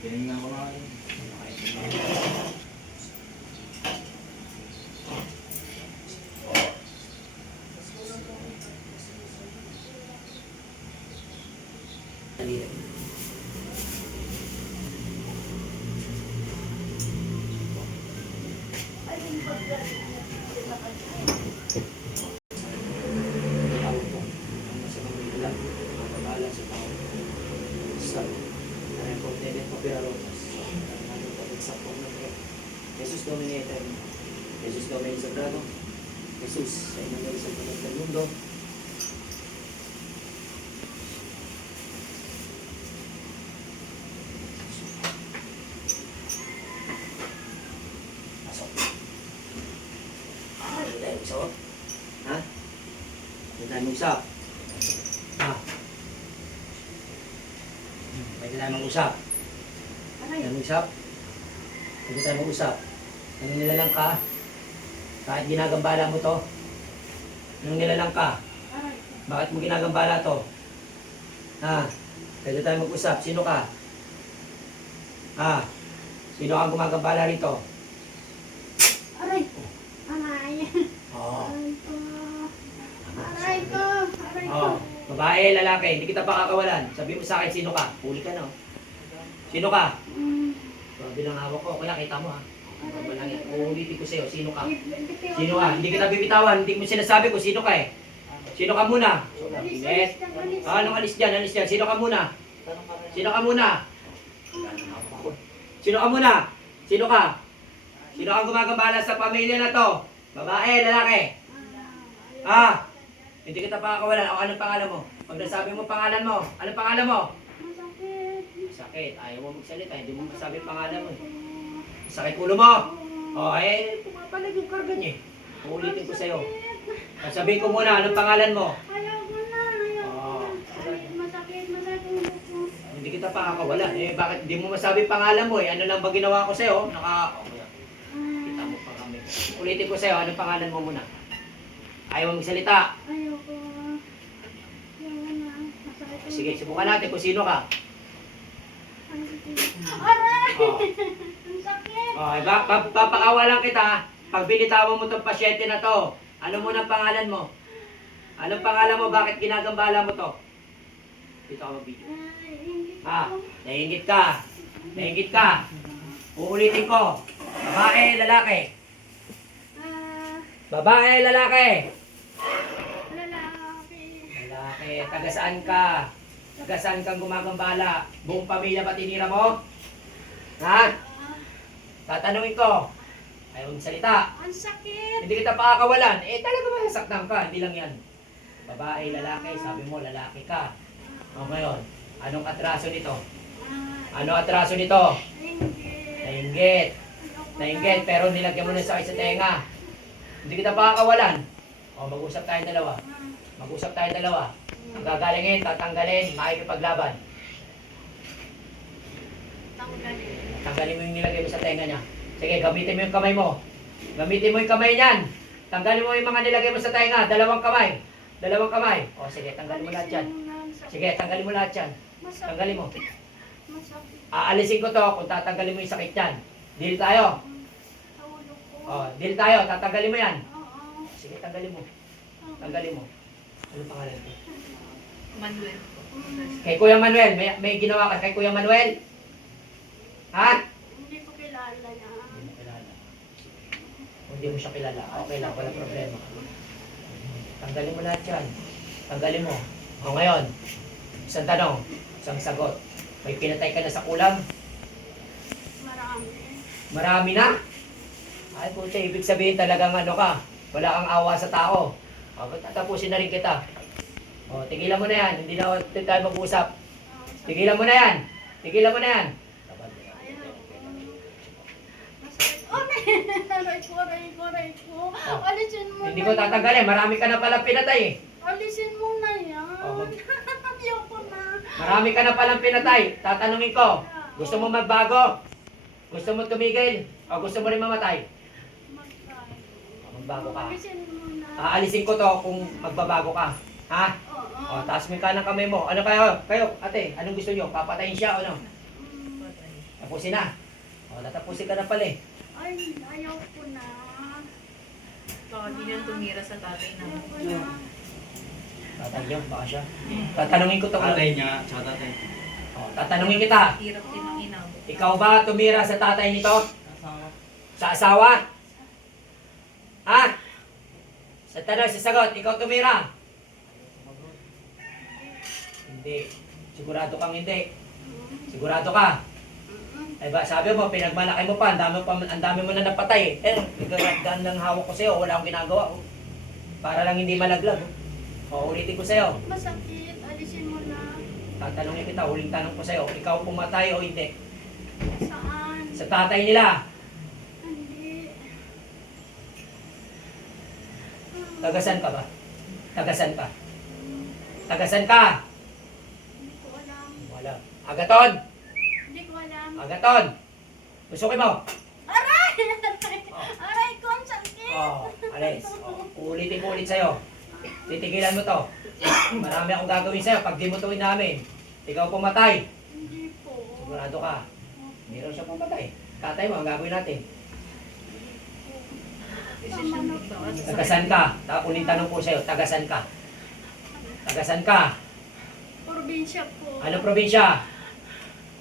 Tinignan ko na yun. Jesus Dominator, Jesus Dominator Sagrado, Jesus sa inang sa pagkat ng mundo. Pasok. Hindi tayo usap. Ha? Hindi tayo mag-usap. Ha? Pwede tayo mag-usap. Tayo mag-usap. Pwede tayo mag-usap. Anong nilalang ka? Kahit ginagambala mo to? Anong nilalang ka? Bakit mo ginagambala to? Ha? Pwede tayo mag-usap. Sino ka? Ha? Sino ang gumagambala rito? Aray! Aray! Oo. Aray ko! Aray ko! Aray ko! Oh, babae, lalaki, hindi kita pakakawalan. Sabi mo sa akin, sino ka? Huli ka na. Oh. Sino ka? Grabe lang hawak ko, kaya kita mo ha. Uulitin ko sa'yo, sino ka? Sino ka? Hindi kita bibitawan, hindi mo sinasabi ko, sino ka eh? Sino ka muna? Init. Anong alis dyan? Alis dyan. Sino ka muna? Sino ka muna? Sino ka muna? Sino ka? Sino ang gumagambala sa pamilya na to? Babae, lalaki? Ah! Hindi kita pakakawalan. O, anong pangalan mo? Pag nasabi mo pangalan mo, anong pangalan mo? Masakit! Sakit. Ayaw mo magsalita. Hindi mo masabi pangalan mo. Sakit ulo mo. O, pumapalag yung karga niya. Uulitin ko sa'yo. Sabihin ko muna, anong pangalan mo? Ayaw ko na! Ayaw ko na! Aray, masakit! Masakit ulo ko! Hindi kita pakakawalan. Bakit hindi mo masabi pangalan mo eh? Ano lang ba ginawa ko sa'yo? Kita mo pa kami. Ulitin ko sa'yo, anong pangalan mo muna? Ayaw mo magsalita. Ayaw ko. Ayaw ko na. Masakit ulo Sige, ko. subukan natin kung sino ka. Aray! Oh. Ang sakit! Okay, papakawalan kita. Pag binitawan mo itong pasyente na to, ano muna ang pangalan mo? Anong pangalan mo? Bakit ginagambala mo to? Dito ka mag-video. Ay, ingit Ha? ko. Nainggit ka. Nainggit ka. Uulitin ko. Babae, lalaki. Ah, Babae, lalaki. lalaki. Lalaki. Taga saan ka? Taga saan kang gumagambala? Buong pamilya ba tinira mo? Ha? Tatanungin ko. Ayaw mong salita. Ang sakit! Hindi kita pakakawalan. Talaga masasaktan ka. Hindi lang yan. Babae, lalaki. Sabi mo, lalaki ka. O ngayon, anong atraso nito? Ano atraso nito? Ingit. Nainggit. Nainggit, pero nilagyan mo na sakit sa tenga. Hindi kita pakakawalan. O, mag-usap tayong dalawa. Mag-usap tayong dalawa. Ang gagalingin, tatanggalin, makikipaglaban. Tanggalin. Tanggalin mo yung nilagay mo sa tenga niya. Sige, gamitin mo yung kamay mo. Gamitin mo yung kamay niyan. Tanggalin mo yung mga nilagay mo sa tenga. Dalawang kamay. Dalawang kamay. O, sige, tanggalin mo lahat yan. Sige, tanggalin mo lahat yan. Tanggalin mo. Masakit. Aalisin ko to kung tatanggalin mo yung sakit yan. Deal tayo. Sa ulo ko. O, deal tayo. Tatanggalin mo yan. Oo. Sige, tanggalin mo. Tanggalin mo. Ano pangalan ko? Manuel. Kay Kuya Manuel. May ginawa ka kay Kuya Manuel? Ha? Hindi ko kilala niya. Hindi mo kilala. Kung hindi mo siya kilala, okay lang, wala problema. Tanggalin mo lahat yan. Tanggalin mo. O ngayon, isang tanong, isang sagot. May pinatay ka na sa kulam? Marami. Marami na? Ay, puti, ibig sabihin talagang ano ka, wala kang awa sa tao. O, tatapusin na rin kita. O, tigilan mo na yan, hindi na tayo mag-usap. Tigilan mo na yan. Tigilan mo na yan. Aray ko, aray ko, aray ko. Alisin mo Hindi na ko yan. tatanggalin, marami ka na palang pinatay eh. Alisin mo na yan. Oh, Ayoko na. Marami ka na palang pinatay. Tatanungin ko, gusto mo magbago? Gusto mo tumigil? O gusto mo rin mamatay? Magbago ka. Alisin mo na. Aalisin ko to kung magbabago ka. Ha? Oo. O, taas mo yung kanang kamay mo. Ano kayo? Kayo, ate, anong gusto nyo? Papatayin siya o ano? tatapusin na. O, tatapusin ka na pala eh. Ay, ayaw ko na. Baka di na tumira sa tatay namin. Ayaw ko na. Tatay niyo, baka siya. Tatanungin ko to. Tatay niya, tsaka tatay. O, tatanungin kita. Hirap din ang inabot. Ikaw ba tumira sa tatay nito? Sa asawa? Ha? Sa tanong, sa sagot, ikaw tumira? Hindi. Sigurado kang hindi. Sigurado ka. Ay ba, sabi mo, pinagmalaki mo pa, ang dami mo na napatay eh. Gaan ng hawak ko sa'yo, wala akong ginagawa. Oh. Para lang hindi malaglag. Oh. O, ulitin ko sa'yo. Masakit. Alisin mo na. Tatanungin kita, huling tanong ko sa'yo. Ikaw pumatay o hindi? Saan? Sa tatay nila. Hindi. Tagasan ka ba? Tagasan ka? Tagasan ka? Hindi ko alam. Wala. Agaton! Hindi ko alam. Agaton! Gusto mo? Aray! Aray ko, ang sakit. Oh, alis. Oh, ulitin ko ulit sa'yo. Titigilan mo to. Marami akong gagawin sa'yo pag di mo tuwin namin. Ikaw pumatay. Hindi po. Sigurado ka. Hindi raw siya pumatay. Tatay mo, ang gagawin natin. Decision mo ba? Tagasan ka. Uling tanong ko sa'yo, tagasan ka. Tagasan ka. Probinsya po. Anong probinsya?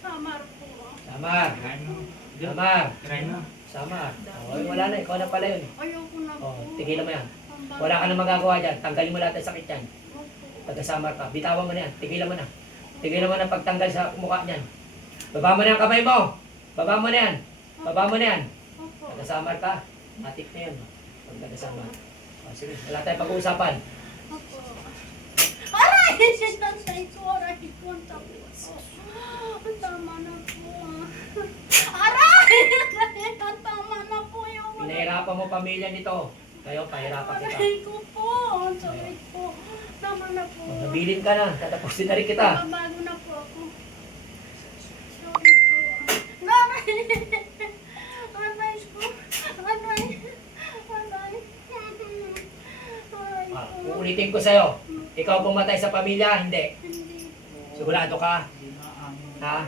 Samar po. Samar. Try mo. Samar. Try mo. Samar. Oh, wala na, ikaw na pala yun. Ayaw ko na po. Oh, tigilan mo yan. Ang bago. Wala ka na magagawa dyan. Tanggalin mo lahat ng sakit yan. Opo. Taga-Samar ka. Bitawan mo na yan. Tigilan mo na. Tigilan mo na pagtanggal sa mukha niyan. Baba mo na ang kamay mo. Baba mo na yan. Baba mo na yan. Opo. Taga-Samar ka. Atik na yan. Pag taga-Samar. Oh, sige, wala tayong pag-uusapan. Opo. Aray! Sinasay ko. Aray ko. Ang tapos. Ang tama na po. Aray! Ang tama na po yung... Pinahirapan mo pamilya nito. Kayo, pahirapan kita. Aray ko po. Ang sakit po. Tama na po. Oh, nabilin ka na. Tatapusin na rin kita. Babago na po ako. Sorry po. Nanay! Aray ko. Aray. Aray. Aray Ah, ko. uulitin ko sa'yo. Ikaw pumatay sa pamilya? Hindi. Hindi po. Sigurado ka? Ha?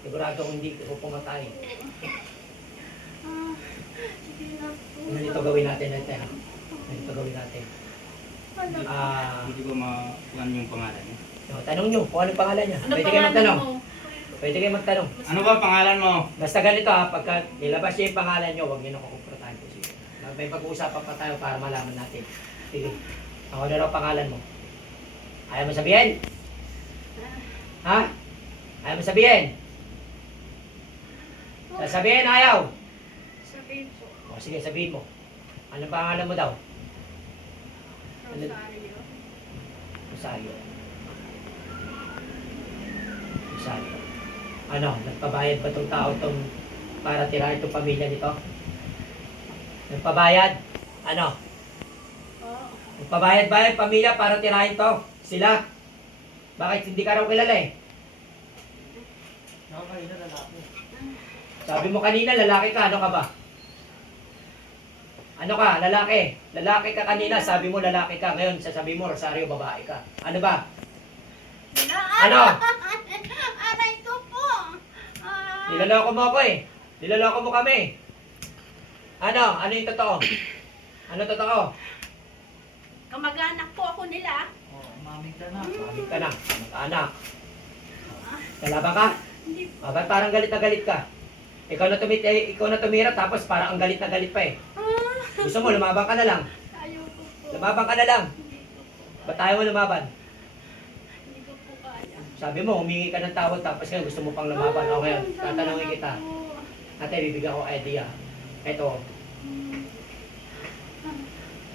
Sigurado kung hindi ko pumatay. Ah, sige na po. Ganito gawin natin natin. Ganito gawin natin. Ano? Hindi ko ma-plan yung pangalan niya. Tanong nyo kung anong pangalan niya. Ano Pwede kayo pangalan magtanong. mo? Pwede kayo magtanong. Ano ba pangalan mo? Basta ganito ha, pagka nilabas niyo yung pangalan niyo, huwag niyo na kukumprotahan ko siya. May pag-uusapan pa tayo para malaman natin. Sige. Ako na raw pangalan mo. Ayaw mo sabihin? Ha? Ayaw mo sabihin? Sasabihin, ayaw. Sabihin po. O sige, sabihin mo. Anong pangalan mo daw? Rosario. Rosario. Rosario. Ano, nagpabayad ba itong tao itong para tirahin itong pamilya nito? Nagpabayad? Ano? Oo. Nagpabayad ba yung pamilya para tirahin to? Sila? Bakit hindi ka raw kilala eh? Sabi mo kanina, lalaki ka. Ano ka ba? Ano ka? Lalaki. Lalaki ka kanina. Sabi mo lalaki ka. Ngayon, sasabi mo, Rosario, babae ka. Ano ba? Ano? Aray ko po. Ah, Nilaloko mo ako eh. Nilaloko mo kami. Ano? Ano yung totoo? Ano totoo? kamag-anak po ako nila. Mamig ka na. Mag-anak. Kalaban ka? Hindi po. Ba't parang galit na galit ka? Ikaw na tumira tapos parang ang galit na galit pa eh. Ah, Gusto mo, lumabang ka na lang. ayaw ko po. Lumabang ka na lang. Hindi ko po. Ba't tayo mo lumaban? Hindi ko po kaya. Sabi mo, humingi ka ng tawad tapos ngayon gusto mo pang lumaban. O ngayon, Tama tatanungin na kita. po. Ate, bibigyan ko idea. Ito. Hmm,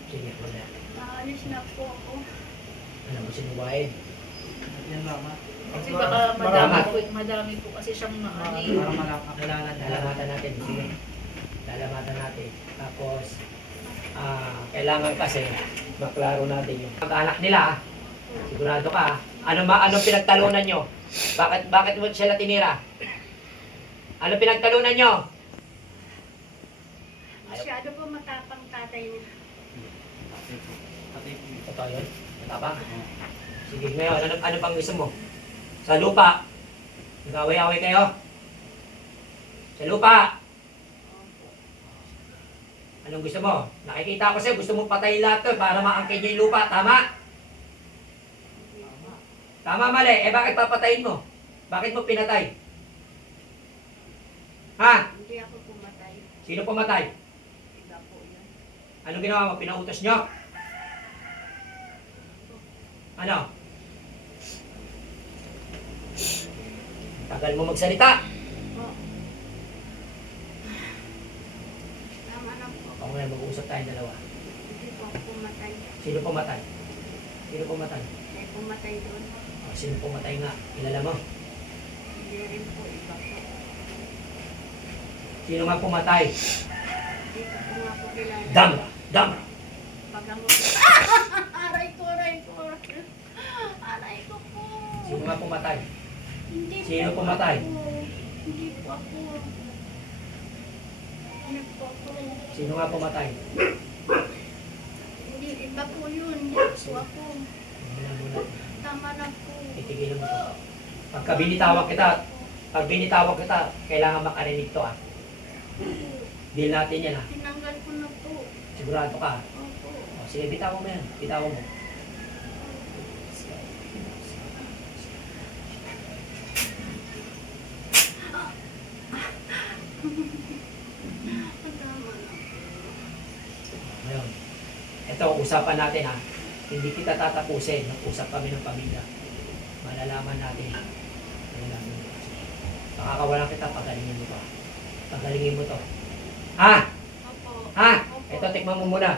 Sige, wala. Aalis na po ako. Ano mo sinubuhayin? Kasi baka madami po kasi siyang ano eh. Lalamatan natin. Sige. Lalamatan natin. Tapos, kailangan kasi maklaro natin yung pag-anak nila. Sigurado ka. Anong pinagtalunan nyo? Bakit mo sila tinira? Ano pinagtalunan nyo? Masyado po matapang tatay niya. Totoo yun? Matapang? Sige, ngayon, ano pang gusto mo? Sa lupa, nag-away-away kayo? Sa lupa. Opo. Anong gusto mo? Nakikita ko sa'yo, gusto mo patayin lahat to para maangkin niyo yung lupa. Tama? Tama, mali. Eh bakit papatayin mo? Bakit mo pinatay? Ha? Hindi ako pumatay. Sino pumatay? Iba po yun. Anong ginawa mo? Pinautos nyo? Ano? Tagal mo magsalita. Po. Tama na po. Ako ngayon, mag-uusap tayong dalawa. Hindi po ako pumatay. Sino pumatay? Sino pumatay? May pumatay doon. Oh, sino pumatay nga? Kilala mo? Hindi rin po. Iba po. Sino nga pumatay? Dito po nga po kilala. Damra! Damra! Pagamot. Aray ko, aray ko. Aray ko po. Sino nga pumatay? Hindi Sino po pumatay? ako. Hindi po ako. Hindi po ako. Sino nga pumatay? Hindi, iba po yun. Hindi po ako. Muna. Tama na po. Titigilan mo to. Pag binitawag kita, kailangan makarinig to ah. Deal natin yan ah. Tinanggal ko na po. Sigurado ka. Opo. O, sige, bitawan mo yan. Bitawan mo. Tama na. Ngayon, ito, usapan natin ha. Hindi kita tatapusin. Nag-usap kami ng pamilya. Malalaman natin. Malalaman natin. Pakakawalan kita, pagalingin mo to. Pagalingin mo to. Ha? Opo. Ha? Opo. Ito, tikman mo muna.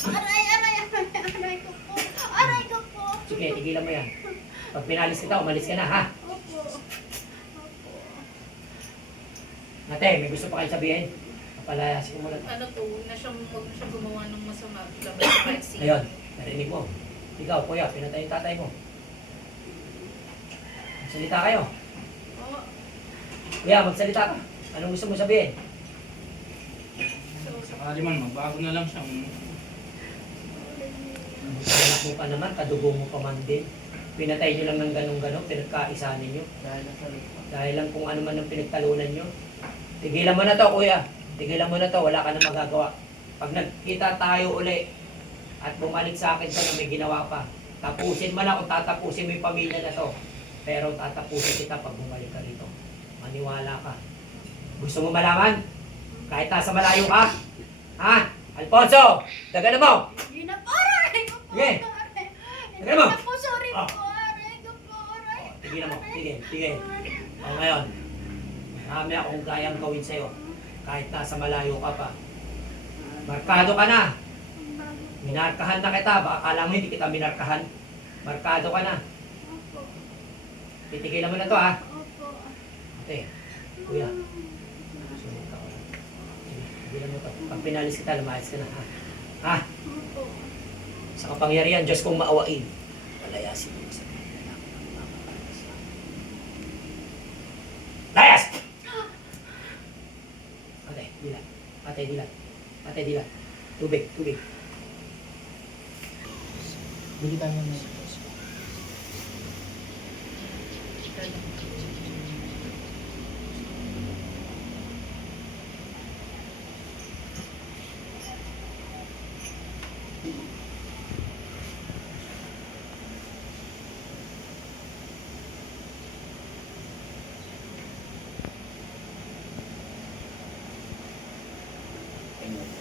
Aray, aray, aray, aray ko po. Aray ko po. Sige, tigilan mo yan. Pag pinalis kita, umalis ka na ha. Opo. Opo. Ate, may gusto pa kayo sabihin? Papalayasin ko muna. Ano po, huwag na siyang gumawa ng masama. Labas sa kahit sino. Ayun, narinig mo. Ikaw, kuya, pinatay yung tatay mo. Magsalita kayo. Oo. Kuya, magsalita ka. Anong gusto mo sabihin? Sakali man, magbago na lang siya. Anak mo pa naman, kadugo mo pa man din. Pinatay nyo lang ng ganong-ganon, pinagkaisa ninyo. Dahil lang sa lupa. Dahil lang kung ano man ang pinagtalunan nyo. Tigilan mo na to, kuya. Tigilan mo na to, wala ka na magagawa. Pag nagkita tayo uli at bumalik sa akin sa na may ginawa pa, tapusin mo na kung tatapusin mo yung pamilya na to. Pero tatapusin kita pag bumalik ka rito. Maniwala ka. Gusto mo malaman? Kahit nasa malayo ka? Ha? Alfonso! Dagan mo! Hindi na po. Aray ko po. Sige. Aray. Hindi Tignan mo. na po. Sorry Ah. po. Aray ko po. Aray. Tigilan mo. Tigil. O ngayon, marami akong kayang gawin sa'yo. Kahit nasa malayo ka pa. Markado ka na. Minarkahan na kita. Baka akala mo hindi kita minarkahan. Markado ka na. Opo. Titigilan mo na to ha. Opo. Ate, kuya. Sunod ka. Tigilan mo to. Pag pinalis kita, lumayas ka na ha. Ha? Opo. Sa kapangyarihan, Diyos kong maawain. Palayasin mo sa layas! Ate, dilat. Ate, dilat. Ate, dilat. Tubig. Bili tayo ng Ayun.